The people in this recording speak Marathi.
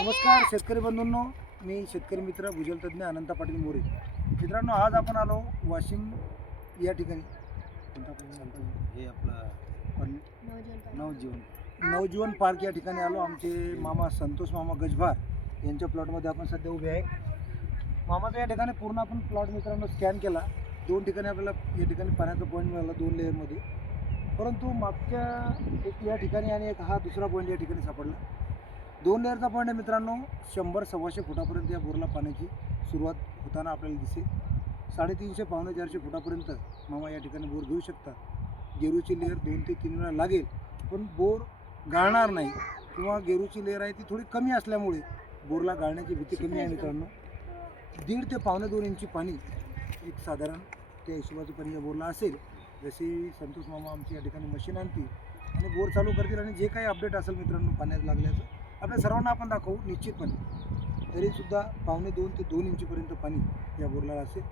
नमस्कार शेतकरी बंधूंनो, मी शेतकरी मित्र भूजल तज्ञ अनंत पाटील मोरे. मित्रांनो, आज आपण आलो वाशिम या ठिकाणी. हे आपलं नवजीवन पार्क या ठिकाणी आलो. आमचे मामा संतोष मामा गजभार यांच्या प्लॉटमध्ये आपण सध्या उभे आहे. मामाचा या ठिकाणी पूर्ण आपण प्लॉट मित्रांनो स्कॅन केला. दोन ठिकाणी आपल्याला या ठिकाणी पाण्याचा पॉईंट मिळाला 2 लेअरमध्ये. परंतु मागच्या एक या ठिकाणी आणि एक हा दुसरा पॉईंट या ठिकाणी सापडला. 2 लेअरचा पॉईंट आहे मित्रांनो. 100-125 फुटापर्यंत या बोरला पाण्याची सुरुवात होताना आपल्याला दिसेल. 350-400 फुटापर्यंत मामा या ठिकाणी बोर घेऊ शकतात. गेरूची लेअर 2 ते 3 वेळा लागेल, पण बोर गाळणार नाही किंवा गेरूची लेअर आहे ती थोडी कमी असल्यामुळे बोरला गाळण्याची भीती कमी आहे मित्रांनो. 1.5 ते 1.25 इंची पाणी एक साधारण त्या हिशोबाचं पाणी या बोरला असेल. जसे संतोष मामा आमची या ठिकाणी मशीन आणतील आणि बोर चालू करतील आणि जे काही अपडेट असेल मित्रांनो पाण्यात लागल्याचं आपल्या सर्वांना आपण दाखवू निश्चितपणे. तरीसुद्धा 1.25 ते 2 इंचीपर्यंत पाणी या बोरला असेल.